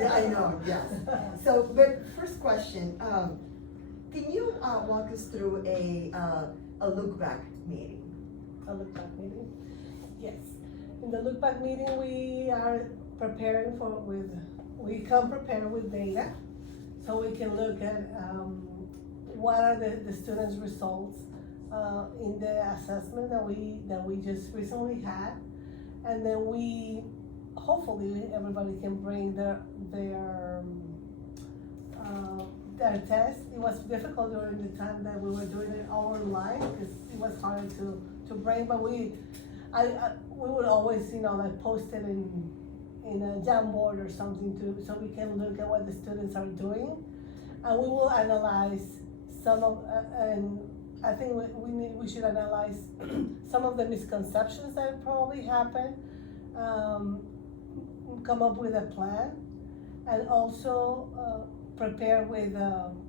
Yeah, I know, yes. So, but first question, can you walk us through a look back meeting? A look back meeting? Yes. In the look back meeting, we are preparing we come prepared with data, so we can look at what are the students' results in the assessment that we just recently had, and then hopefully everybody can bring their test. It was difficult during the time that we were doing it all online because it was hard to bring, but we would always, like post it in a Jamboard or something so we can look at what the students are doing, and we will analyze some of and I think we should analyze some of the misconceptions that probably happened, come up with a plan, and also prepare with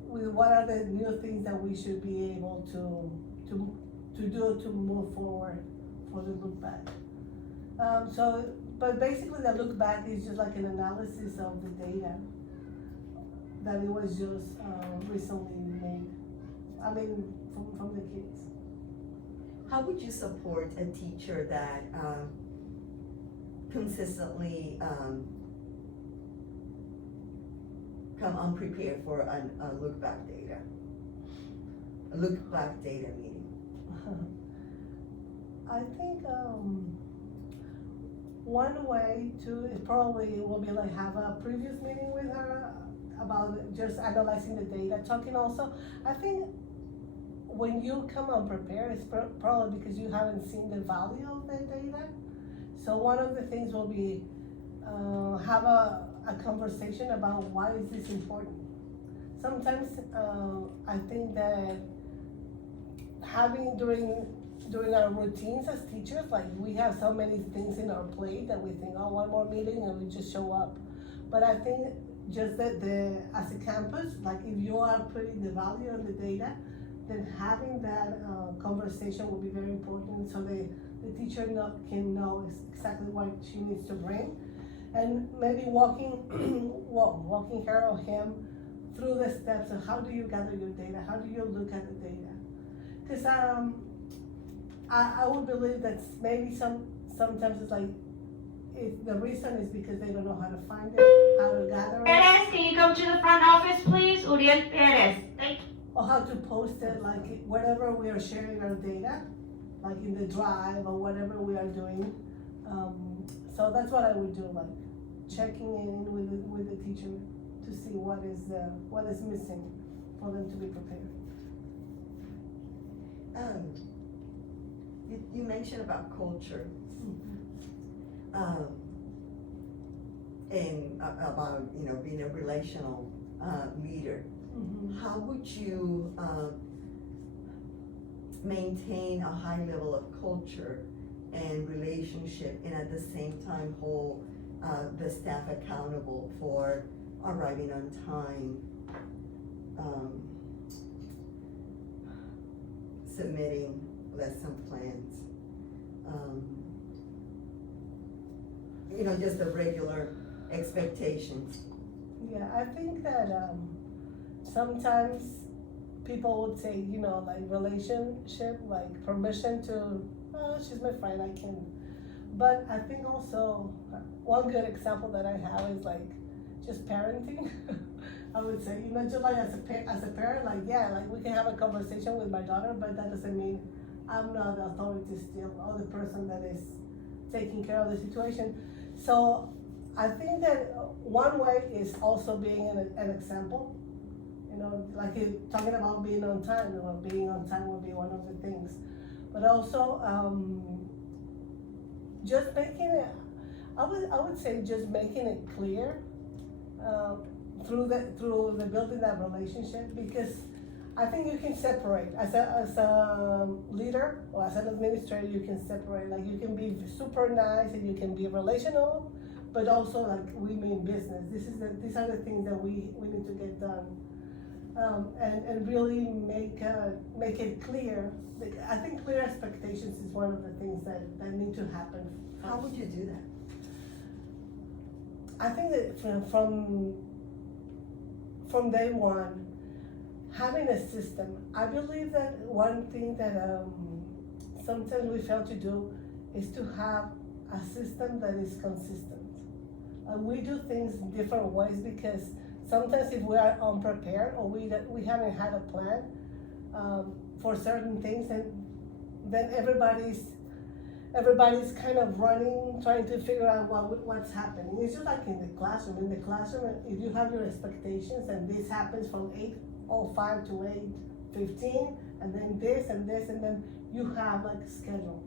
what are the new things that we should be able to do to move forward for the look back. But basically the look back is just like an analysis of the data that it was just recently made. I mean, from the kids. How would you support a teacher that consistently come unprepared for a look back data meeting? I think one way is probably will be like have a previous meeting with her about just analyzing the data, talking also. I think when you come unprepared, it's probably because you haven't seen the value of the data. So one of the things will be have a conversation about why is this important. Sometimes I think that having during our routines as teachers, like we have so many things in our plate that we think, oh, one more meeting and we just show up. But I think just that as a campus, like if you are putting the value on the data, then having that conversation will be very important, so the teacher can know exactly what she needs to bring, and maybe walking her or him through the steps of how do you gather your data, how do you look at the data, because I would believe that maybe sometimes it's like the reason is because they don't know how to find it, how to gather it. Perez, can you come to the front office, please? Uriel Perez. Thank you. Or how to post it, like wherever we are sharing our data, like in the drive or whatever we are doing. So that's what I would do, like checking in with the teacher to see what is missing for them to be prepared. You mentioned about culture. And about being a relational leader. Mm-hmm. How would you maintain a high level of culture and relationship, and at the same time hold the staff accountable for arriving on time, submitting lesson plans, just the regular expectations? Yeah, I think that sometimes people would say, like relationship, like permission to, oh, she's my friend, I can. But I think also one good example that I have is like just parenting. I would say, just like as a parent, like, yeah, like we can have a conversation with my daughter, but that doesn't mean I'm not the authority still, or the person that is taking care of the situation. So I think that one way is also being an example. Like talking about being on time, being on time will be one of the things. But also, just making it, I would say just making it clear through the building that relationship, because I think you can separate as a leader or as an administrator. You can separate, like you can be super nice and you can be relational, but also like we mean business. These are the things that we need to get done, and really make it clear. I think clear expectations is one of the things that need to happen first. How would you do that? I think that from day one, having a system, I believe that one thing that sometimes we fail to do is to have a system that is consistent. We do things in different ways because sometimes if we are unprepared or we haven't had a plan for certain things, and then everybody's kind of running, trying to figure out what's happening. It's just like in the classroom. In the classroom, if you have your expectations and this happens from 8:05 to 8:15, and then this and this, and then you have like a schedule.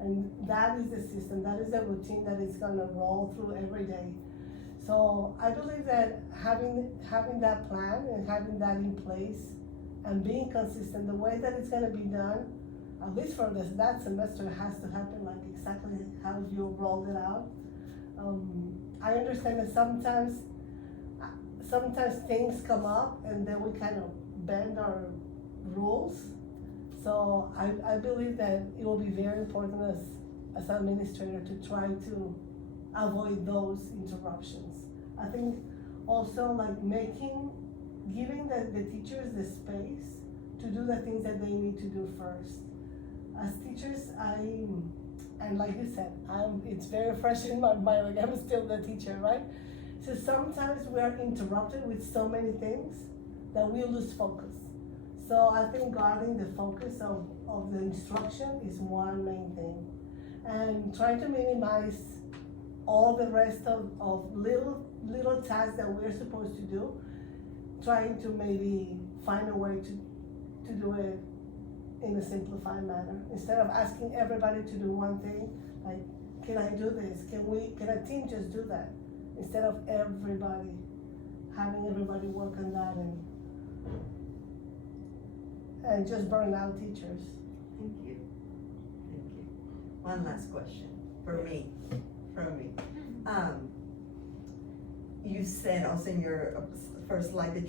And that is the system, that is the routine that is gonna roll through every day. So I believe that having that plan and having that in place and being consistent, the way that it's gonna be done, at least for that semester, has to happen like exactly how you rolled it out. I understand that sometimes things come up and then we kind of bend our rules. So I believe that it will be very important as an administrator to try to avoid those interruptions. I think also like giving the teachers the space to do the things that they need to do first. As teachers, and like you said, it's very fresh in my mind, like I'm still the teacher, right? So sometimes we are interrupted with so many things that we lose focus. So I think guarding the focus of the instruction is one main thing. And trying to minimize all the rest of little tasks that we're supposed to do, trying to maybe find a way to do it in a simplified manner. Instead of asking everybody to do one thing, like, can I do this? Can a team just do that? Instead of having everybody work on that and just burn out teachers. Thank you. One last question from me. You said also in your first slide that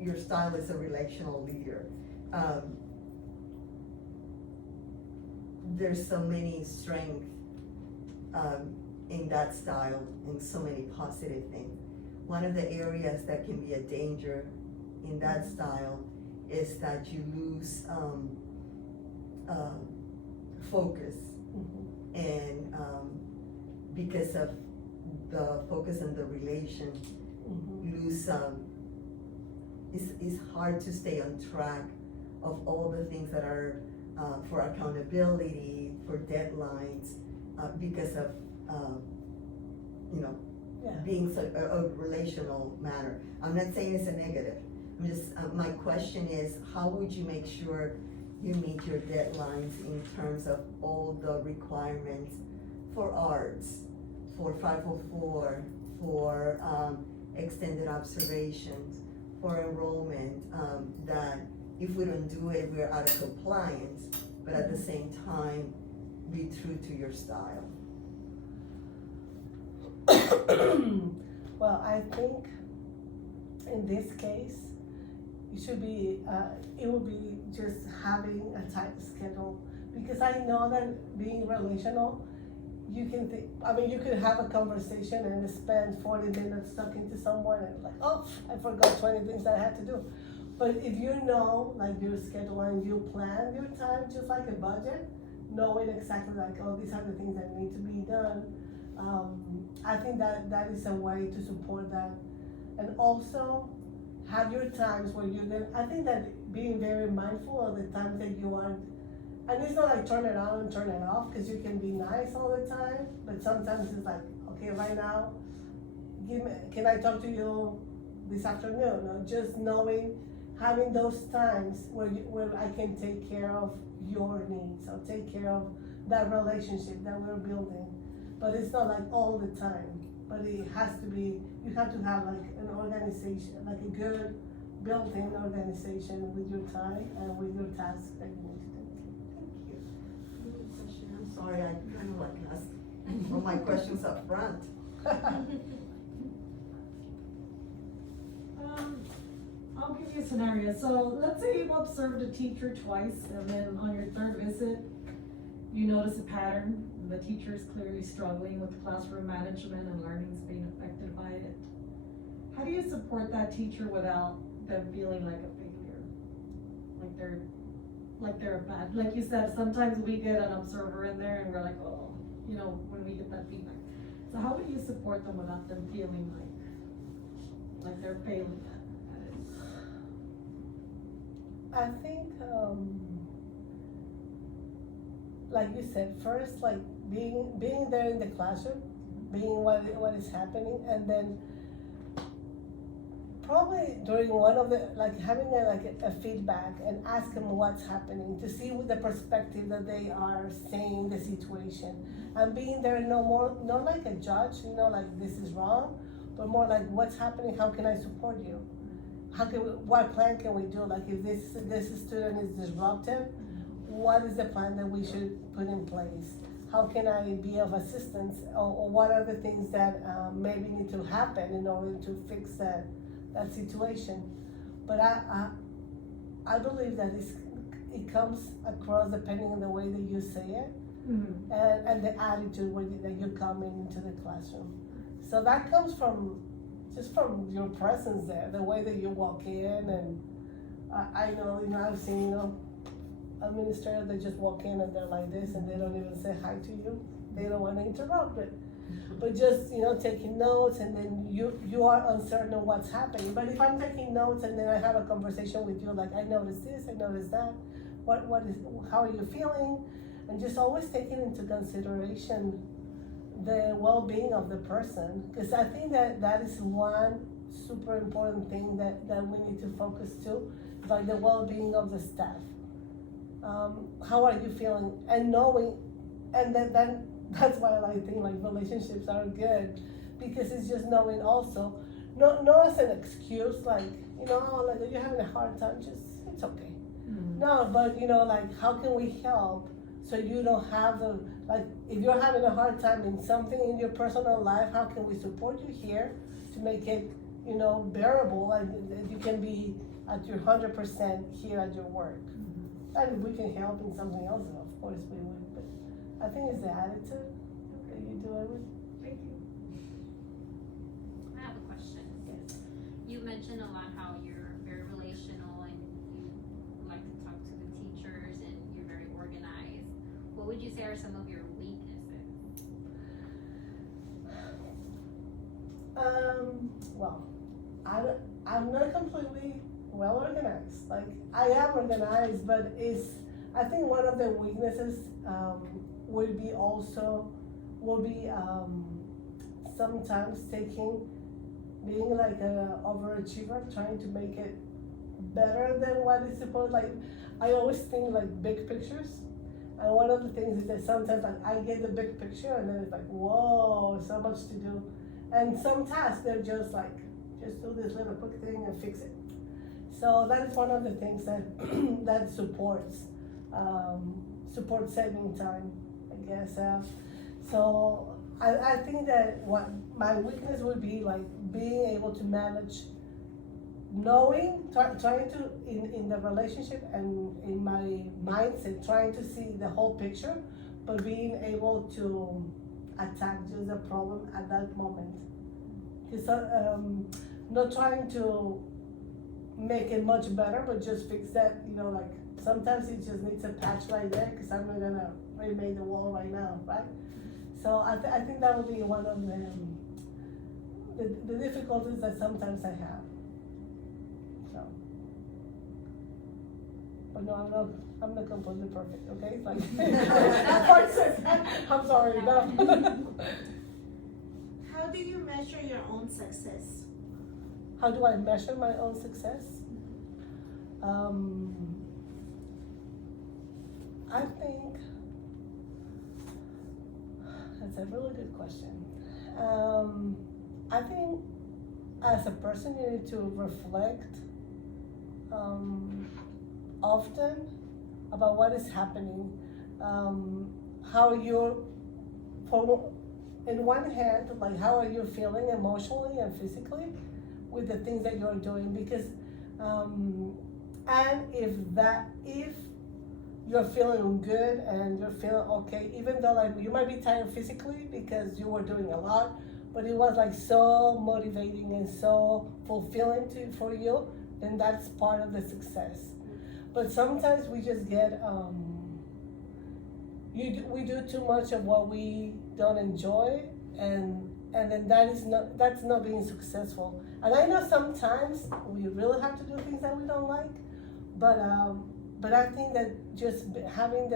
your style is a relational leader. There's so many strengths in that style and so many positive things. One of the areas that can be a danger in that style is that you lose focus. Mm-hmm. And because of the focus on the relation, Mm-hmm. lose it's hard to stay on track of all the things that are for accountability, for deadlines, because of Yeah. being a relational manner. I'm not saying it's a negative. I'm just my question is, how would you make sure you meet your deadlines in terms of all the requirements for arts, for 504, for extended observations, for enrollment, that if we don't do it, we're out of compliance, but at the same time, be true to your style? Well, I think in this case, it will be just having a tight schedule, because I know that being relational, you could have a conversation and spend 40 minutes talking to someone and like, oh, I forgot 20 things that I had to do. But if you know like your schedule and you plan your time just like a budget, knowing exactly like, oh, these are the things that need to be done, I think that is a way to support that. And also have your times where I think that being very mindful of the times that you are, and it's not like turn it on and turn it off, because you can be nice all the time, but sometimes it's like, okay, right now, can I talk to you this afternoon? Or just knowing, having those times where I can take care of your needs, or take care of that relationship that we're building. But it's not like all the time, but it has to be, you have to have like an organization, like a good built-in organization with your time and with your tasks that you need to do. Thank you. I'm sorry, I kind of like asked all my questions up front. I'll give you a scenario. So let's say you've observed a teacher twice, and then on your third visit, you notice a pattern. The teacher is clearly struggling with classroom management and learning is being affected by you support that teacher without them feeling like a failure? Like they're bad, like you said, sometimes we get an observer in there and we're like, oh, you know, when we get that feedback. So how would you support them without them feeling like they're failing at it? I think, like you said, first, like being there in the classroom, being what is happening, and then probably during one of the, like having a feedback and ask them what's happening to see with the perspective that they are seeing the situation, and being there not like a judge, you know, like this is wrong, but more like what's happening, how can I support you? What plan can we do? Like if this student is disruptive, what is the plan that we should put in place? How can I be of assistance, or what are the things that maybe need to happen in order to fix that situation? But I believe that it comes across depending on the way that you say it, Mm-hmm. and the attitude that you come into the classroom. So that comes from your presence there, the way that you walk in, and I know, you know, I've seen, you know, administrators that just walk in and they're like this and they don't even say hi to you. They don't want to interrupt it. But just, you know, taking notes, and then you are uncertain of what's happening. But if I'm taking notes and then I have a conversation with you, like I noticed this, I noticed that, how are you feeling? And just always taking into consideration the well-being of the person, because I think that is one super important thing that we need to focus to, like the well-being of the staff. How are you feeling? And knowing, and then that's why I think like relationships are good, because it's just knowing also, not as an excuse, like, you know, oh, like you're having a hard time, it's okay. Mm-hmm. No, but you know, like how can we help so you don't have the, like if you're having a hard time in something in your personal life, how can we support you here to make it, you know, bearable, and that you can be at your 100% here at your work. Mm-hmm. And if we can help in something else, of course we would, but I think it's the attitude that you do it with. Thank you. I have a question. Yes. You mentioned a lot how you're very relational and you like to talk to the teachers and you're very organized. What would you say are some of your weaknesses? Well, I'm not completely well organized. Like I am organized, but I think one of the weaknesses would be sometimes being like an overachiever, trying to make it better than what is supposed. Like I always think like big pictures, and one of the things is that sometimes like I get the big picture and then it's like, whoa, so much to do, and some tasks they're just like, just do this little quick thing and fix it. So that is one of the things that that supports saving time, I guess. So I think that what my weakness would be like being able to manage, trying to in the relationship and in my mindset, trying to see the whole picture, but being able to attack just the problem at that moment. Because not trying to make it much better, but just fix that, you know, like sometimes it just needs a patch right there because I'm not gonna remake the wall right now, right? So I think that would be one of the difficulties that sometimes I have. So, but no, I'm not completely perfect, okay? Like, I'm sorry, no. How do you measure your own success? How do I measure my own success? I think that's a really good question. I think as a person you need to reflect often about what is happening, how you're, in one hand, like how are you feeling emotionally and physically with the things that you're doing, because and if you're feeling good and you're feeling okay, even though like you might be tired physically because you were doing a lot, but it was like so motivating and so fulfilling for you, then that's part of the success. But sometimes we just get, we do too much of what we don't enjoy, and then that's not being successful. And I know sometimes we really have to do things that we don't like, but I think that just having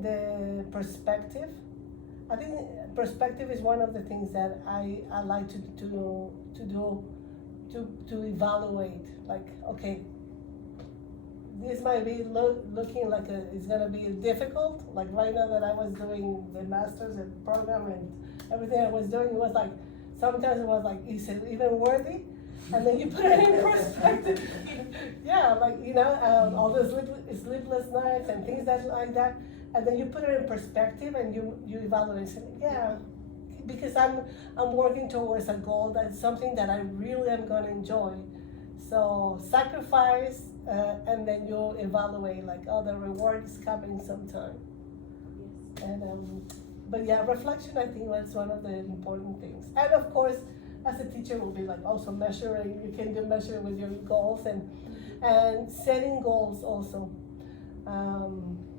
the perspective, I think perspective is one of the things that I like to do to evaluate. Like, okay, this might be looking like it's gonna be difficult. Like right now that I was doing the master's and program and everything I was doing, it was like, sometimes it was like, is it even worthy? And then you put it in perspective. Yeah, like, all the sleepless nights and things like that. And then you put it in perspective and you evaluate it. Yeah, because I'm working towards a goal that's something that I really am gonna enjoy. So sacrifice, and then you evaluate like, oh, the reward is coming sometime. Yes. And but yeah, reflection, I think that's one of the important things. And of course, as a teacher, will be like also measuring. You can do measuring with your goals and setting goals also.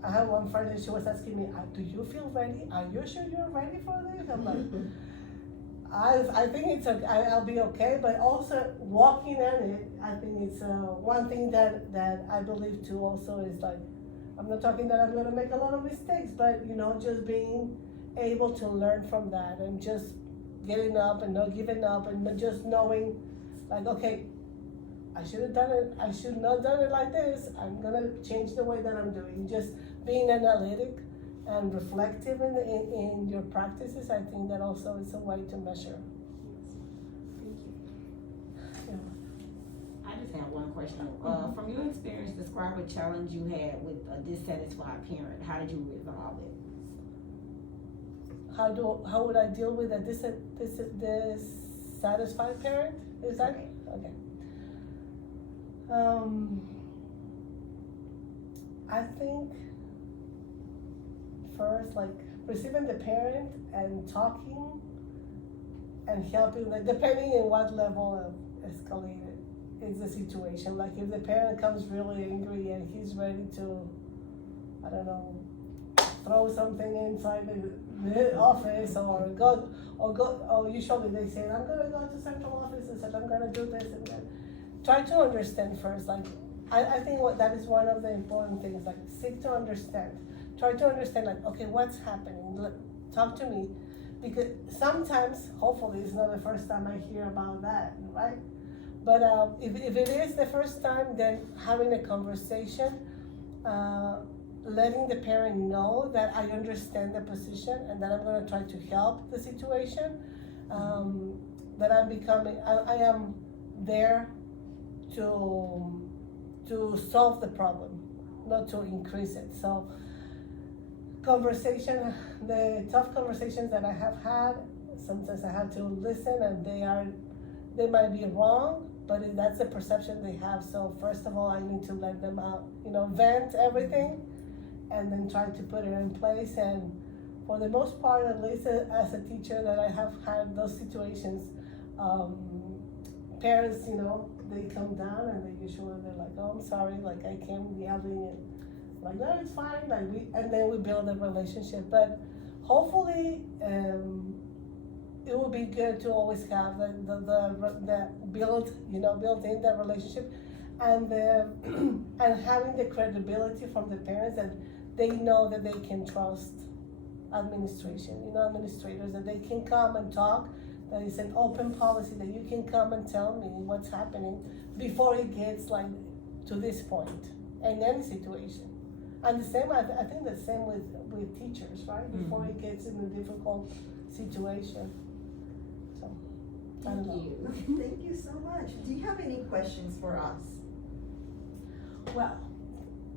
I have one friend and she was asking me, do you feel ready? Are you sure you're ready for this? I'm like, I think it's okay. I'll be okay, but also walking in it, I think it's one thing that I believe too also is like, I'm not talking that I'm gonna make a lot of mistakes, but just being able to learn from that and just getting up and not giving up and just knowing like, okay, I should have done it, I should not done it like this, I'm gonna change the way that I'm doing. Just being analytic and reflective in your practices, I think that also is a way to measure. Thank you. Yeah. I just have one question. From your experience, describe a challenge you had with a dissatisfied parent. How did you resolve it? How would I deal with a dissatisfied parent? Is that okay? I think first, like receiving the parent and talking and helping, like depending on what level of escalated is the situation. Like if the parent comes really angry and he's ready to, I don't know, throw something inside the office or usually they say, I'm gonna go to central office and said, I'm gonna do this and that. Try to understand first, like, I think that is one of the important things, like seek to understand. Try to understand, like, okay, what's happening? Talk to me. Because sometimes, hopefully, it's not the first time I hear about that, right? But if it is the first time, then having a conversation, letting the parent know that I understand the position and that I'm going to try to help the situation, that I am there to solve the problem, not to increase it. So conversation, the tough conversations that I have had, sometimes I have to listen and they might be wrong, but that's the perception they have. So first of all, I need to let them out, vent everything and then try to put it in place. And for the most part, at least as a teacher that I have had those situations, parents, they come down and they're like, oh, I'm sorry, like I came yelling and like, no, it's fine, and then we build a relationship. But hopefully, it would be good to always have the build in that relationship, and and having the credibility from the parents that they know that they can trust administration, administrators, that they can come and talk, that it's an open policy, that you can come and tell me what's happening before it gets like to this point in any situation. And the same, I think the same with teachers, right? Before it gets in a difficult situation. So, I don't know. Thank you so much. Do you have any questions for us? Well,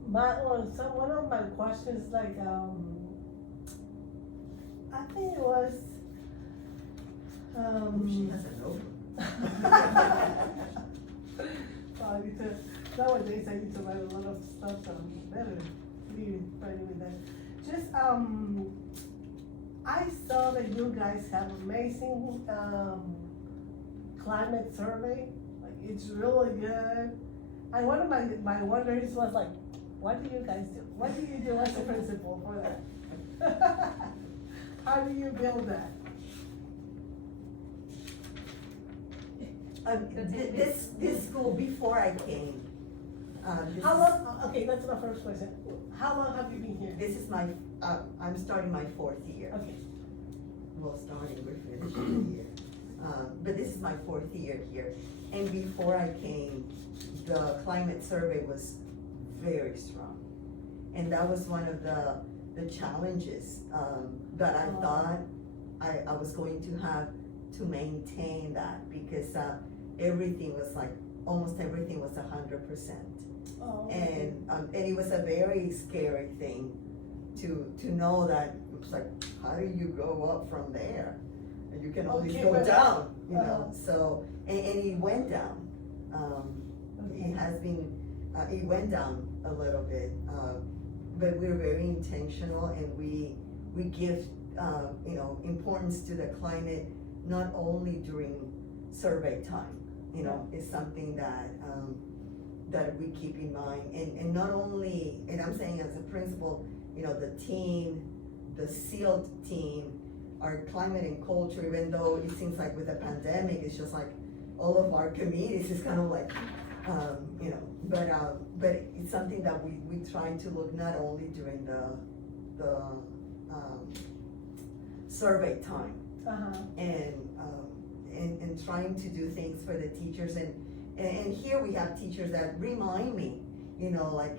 one of my questions, like, I think it was, She has a notebook. Nowadays I need to write a lot of stuff, so better be ready with that. Just, I saw that you guys have amazing, climate survey, like, it's really good. And one of my wonders was like, what do you guys do? What do you do as a principal for that? How do you build that? This school, before I came, this How is- long, okay, that's my first question. How long have you been here? This is my, I'm starting my 4th year. Okay, Well, starting, we're finishing the year. But this is my 4th year here. And before I came, the climate survey was very strong. And that was one of the challenges, that I thought I was going to have to maintain that, because, everything was like, almost everything was 100%. oh, okay. And it was a very scary thing to know that, it was like, how do you go up from there? And you can always Okay, go but- down, you know, so, and it went down. It has been, it went down a little bit, but we're very intentional, and we give, you know, importance to the climate, not only during survey time, you know, it's something that, that we keep in mind, and not only, and I'm saying as a principal, you know, the team, the SEAL team, our climate and culture, even though it seems like with the pandemic, it's just like all of our committees is kind of like, you know, but it's something that we try to look not only during the survey time, Uh-huh. and trying to do things for the teachers, and here we have teachers that remind me, you know, like,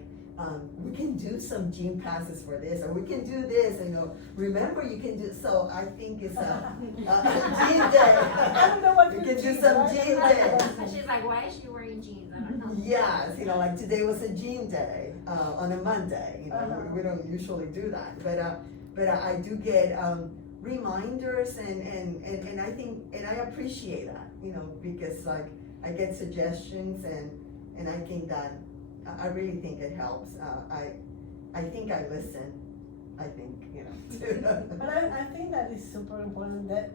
we can do some gym passes for this, or we can do this, you know, remember you can do, so I think it's a gym day. I don't know what You to can do do, some right? gym day. She's like, why is she wearing jeans? I don't know. Yes, you know, like today was a gym day, on a Monday, you know, Uh-huh. we don't usually do that, but I do get, reminders, and I think, and I appreciate that, you know, because like, I get suggestions, and I think that, I really think it helps, I think I listen, I think, you know. But I think that is super important, that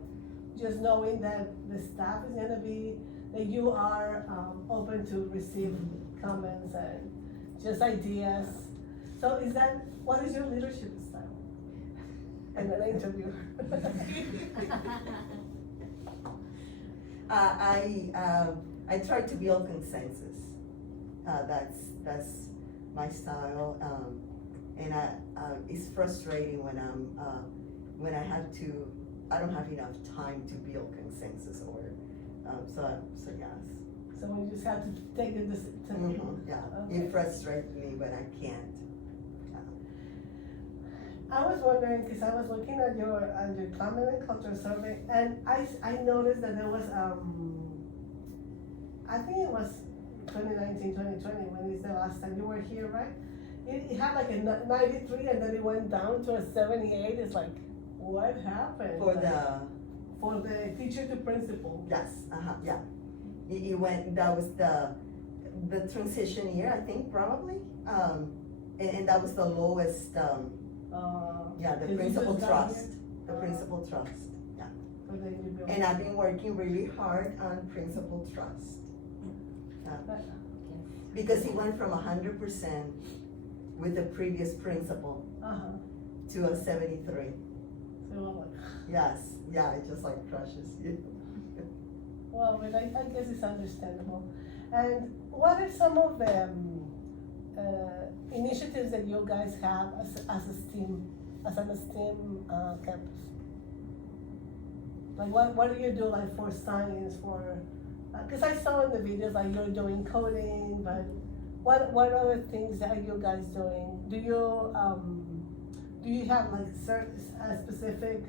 just knowing that the staff is gonna be, that you are, open to receive comments and just ideas. So is that, what is your leadership style? And an interview. I try to build consensus. That's my style. And it's frustrating when I have to, I don't have enough time to build consensus, or, so yes. So we just have to take it this. Yeah, Okay. it frustrates me when I can't. I was wondering, cause I was looking at your climate and culture survey, and I noticed that there was, I think it was 2019, 2020, when is the last time you were here, right? It had like a 93, and then it went down to a 78, it's like, what happened? For the teacher to principal. Yes, yeah. It went, that was the transition year, I think, probably. And that was the lowest, yeah, the Is it principal just down trust, here? the principal trust, yeah. For the individual. And I've been working really hard on principal trust. Because he went from 100% with the previous principal Uh-huh, to a 73. so I'm like, Yes, yeah, it just like crushes you. well, but I guess it's understandable. And what are some of the initiatives that you guys have as an STEM campus? Like what do you do like for science, for, cause I saw in the videos like you're doing coding, but what other things are you guys doing? Do you have like a specific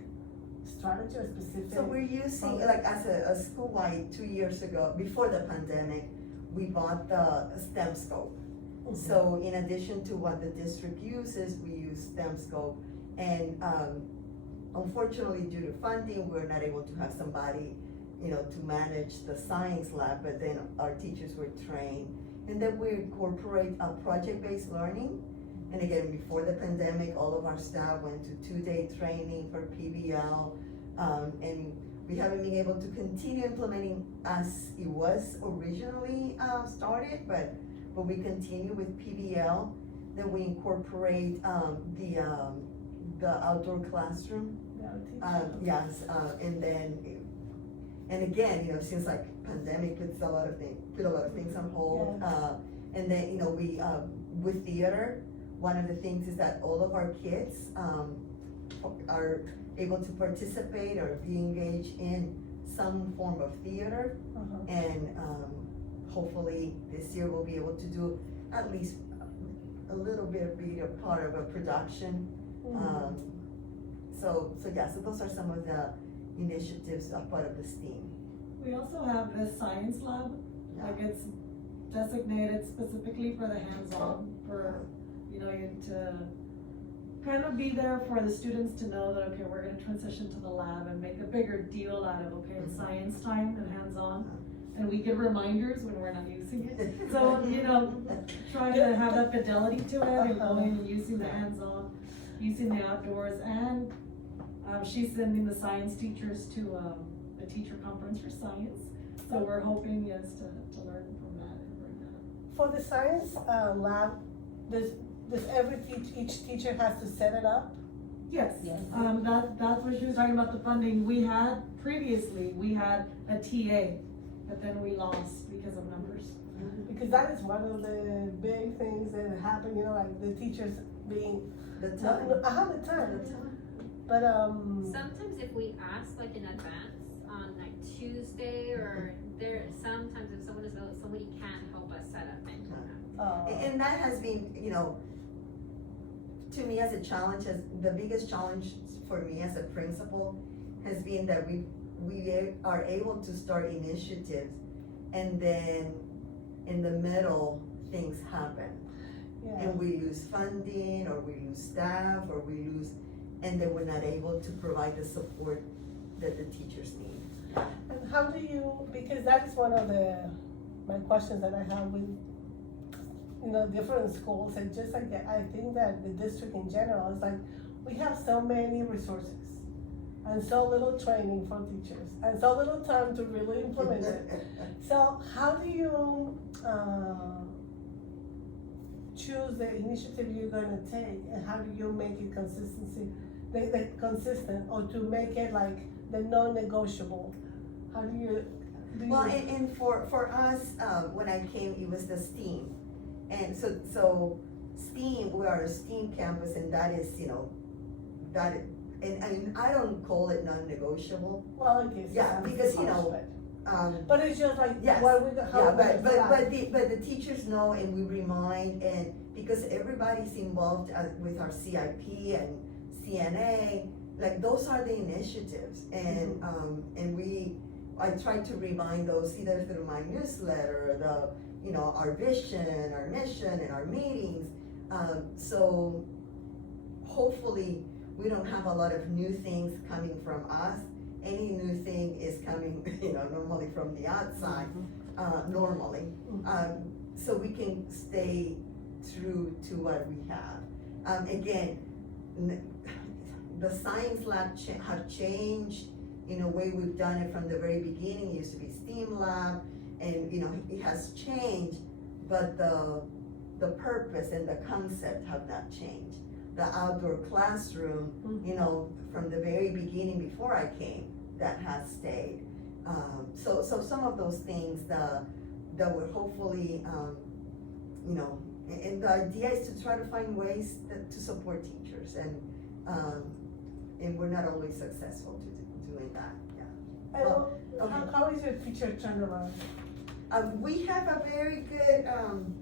strategy or specific? So we're using, like as a school-wide, 2 years ago, before the pandemic, we bought the STEM scope. Mhm. So in addition to what the district uses, we use STEM scope. And unfortunately, due to funding, we're not able to have somebody, you know, to manage the science lab, but then our teachers were trained. And then we incorporate a project-based learning. And again, before the pandemic, all of our staff went to 2-day training for PBL. And we haven't been able to continue implementing as it was originally started, but we continue with PBL. Then we incorporate the outdoor classroom. Yes, and then, and again, you know, since like pandemic put a lot of things on hold. And then, you know, we, with theater, one of the things is that all of our kids, are able to participate or be engaged in some form of theater. And, hopefully this year we'll be able to do at least a little bit, be a part of a production. So those are some of the initiatives a part of the STEAM. We also have the science lab, like it's designated specifically for the hands-on, for, you know, to kind of be there for the students to know that, okay, we're gonna transition to the lab and make a bigger deal out of, okay, it's science time and hands-on. And we give reminders when we're not using it. So, you know, trying to have that fidelity to it and going and using the hands-on, using the outdoors, and she's sending the science teachers to a teacher conference for science. So we're hoping, yes, to learn from that and bring that. For the science lab, does each teacher has to set it up? Yes. Yes. That's what she was talking about, the funding. We had a TA, but then we lost because of numbers. Because that is one of the big things that happen, you know, like the teachers being. The time. The time. But, Sometimes if we ask like in advance on like Tuesday or sometimes if someone is out, somebody can help us set up and. And that has been, you know, to me as a challenge, the biggest challenge for me as a principal has been that we are able to start initiatives and then in the middle things happen. And we lose funding or we lose staff or and then we're not able to provide the support that the teachers need. And how do you, because that is one of my questions that I have with, you know, different schools, and just like that, I think that the district in general is like, we have so many resources and so little training for teachers and so little time to really implement it. So how do you choose the initiative you're gonna take, and how do you make it consistent, or to make it like the non-negotiable? How do you? Well, and for us, when I came, it was the STEAM. And so STEAM, we are a STEAM campus, and that is, you know, and I don't call it non-negotiable. Well, it is. Yeah, because, you know, but it's just like, yes, but the teachers know, and we remind, and because everybody's involved with our CIP and CNA, like those are the initiatives, and I try to remind those either through my newsletter, you know, our vision, our mission, and our meetings. So hopefully we don't have a lot of new things coming from us. Any new thing is coming, you know, normally from the outside, normally. So we can stay true to what we have. Again, the science lab have changed in a way we've done it from the very beginning. It used to be STEAM lab, and you know, it has changed, but the purpose and the concept have not changed. The outdoor classroom, you know, from the very beginning before I came, that has stayed. So some of those things that would hopefully, you know, and the idea is to try to find ways to support teachers, and we're not always successful to doing that. Yeah. Well, okay. How is your teacher turnaround? We have a very good. I don't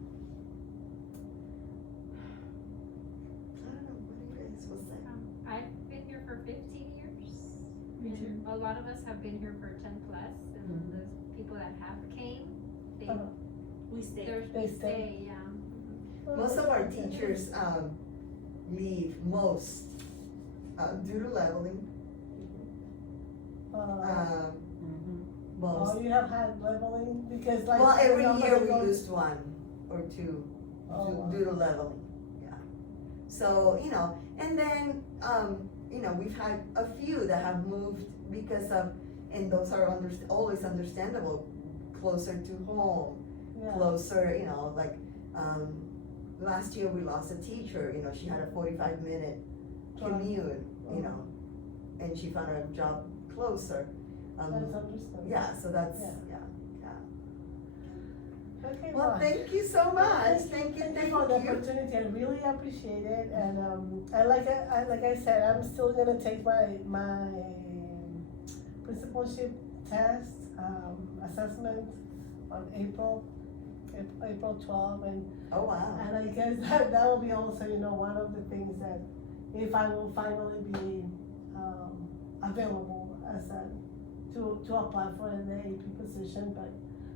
know what you guys will say. I've been here for 15 years. Me too. And a lot of us have been here for 10 plus, and the people that have came, We stay. They stay. yeah. Most of our teachers leave due to leveling. Most. Oh, you have had leveling, because like. Well, every year we goes- lose one or two Oh, wow. due to leveling. Yeah. So, you know, and then, you know, we've had a few that have moved because of, and those are always understandable, closer to home, Yeah. closer, you know, like, last year we lost a teacher, you know, she had a 45-minute commute, you know, and she found a job closer. That's understandable. Yeah, so that's, Yeah. yeah. Okay, Well, thank you so much, Thank you for the opportunity, I really appreciate it, and, like I said, I'm still gonna take my principalship test, assessment on April 12, and Oh, wow. I guess that will be also, you know, one of the things that, if I will finally be, available as to apply for an AP position, but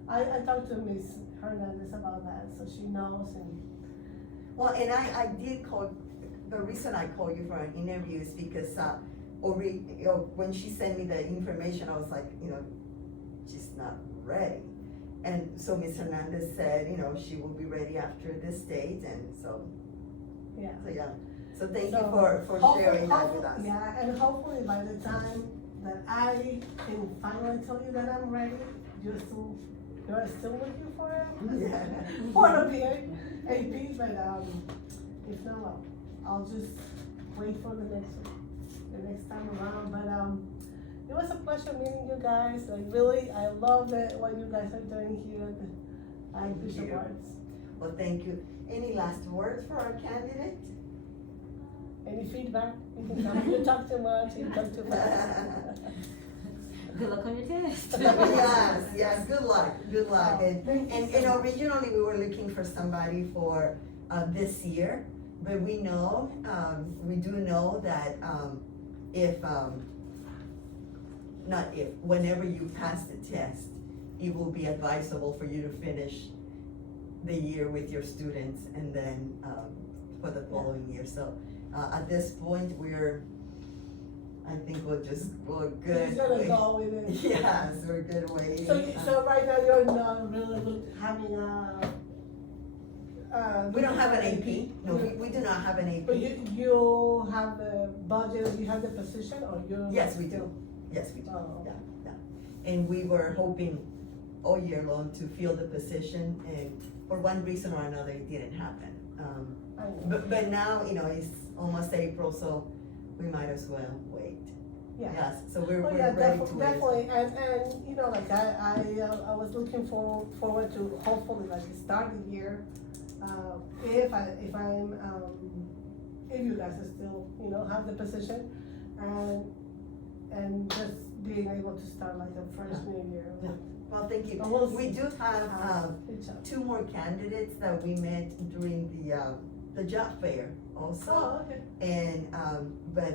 I talked to Ms. Hernandez about that, so she knows, and Well, and I did call, the reason I called you for an interview is because, you know, when she sent me the information, I was like, you know, she's not ready. And so Ms. Hernandez said, you know, she will be ready after this date, and so, yeah. So thank you So, for sharing that with us. Yeah, and hopefully by the time that I can finally tell you that I'm ready, you're still looking for it? Yeah. For the AP, but, if not, I'll just wait for the next time around, but, it was a pleasure meeting you guys, I love what you guys are doing here at the Bishop you. Arts. Well, thank you. Any last words for our candidate? Any feedback? You talk too much, you talk too fast. Good luck on your test. Yes, good luck. And originally we were looking for somebody for, this year, but we know, we do know that, whenever you pass the test, it will be advisable for you to finish the year with your students and then, for the following year. So, at this point, I think we'll good. He's gonna go with it. Yes, we're good waiting. So right now you're not really having We don't have an AP, no, we do not have an AP. But you have the budget, you have the position, or you? Yes, we do. Yes, we do, Oh. yeah. And we were hoping all year long to fill the position, and for one reason or another, it didn't happen. I know. But now, you know, it's almost April, so we might as well wait. Yeah. Yes, so we're Oh, yeah, ready to wait. definitely, and, you know, like, I was looking forward to hopefully, like, start the year, if you guys are still, you know, have the position, and just being able to start like a fresh new year. Yeah. Well, thank you. We'll We see. do have, Good job. 2 more candidates that we met during the job fair also. Oh, okay. And, but,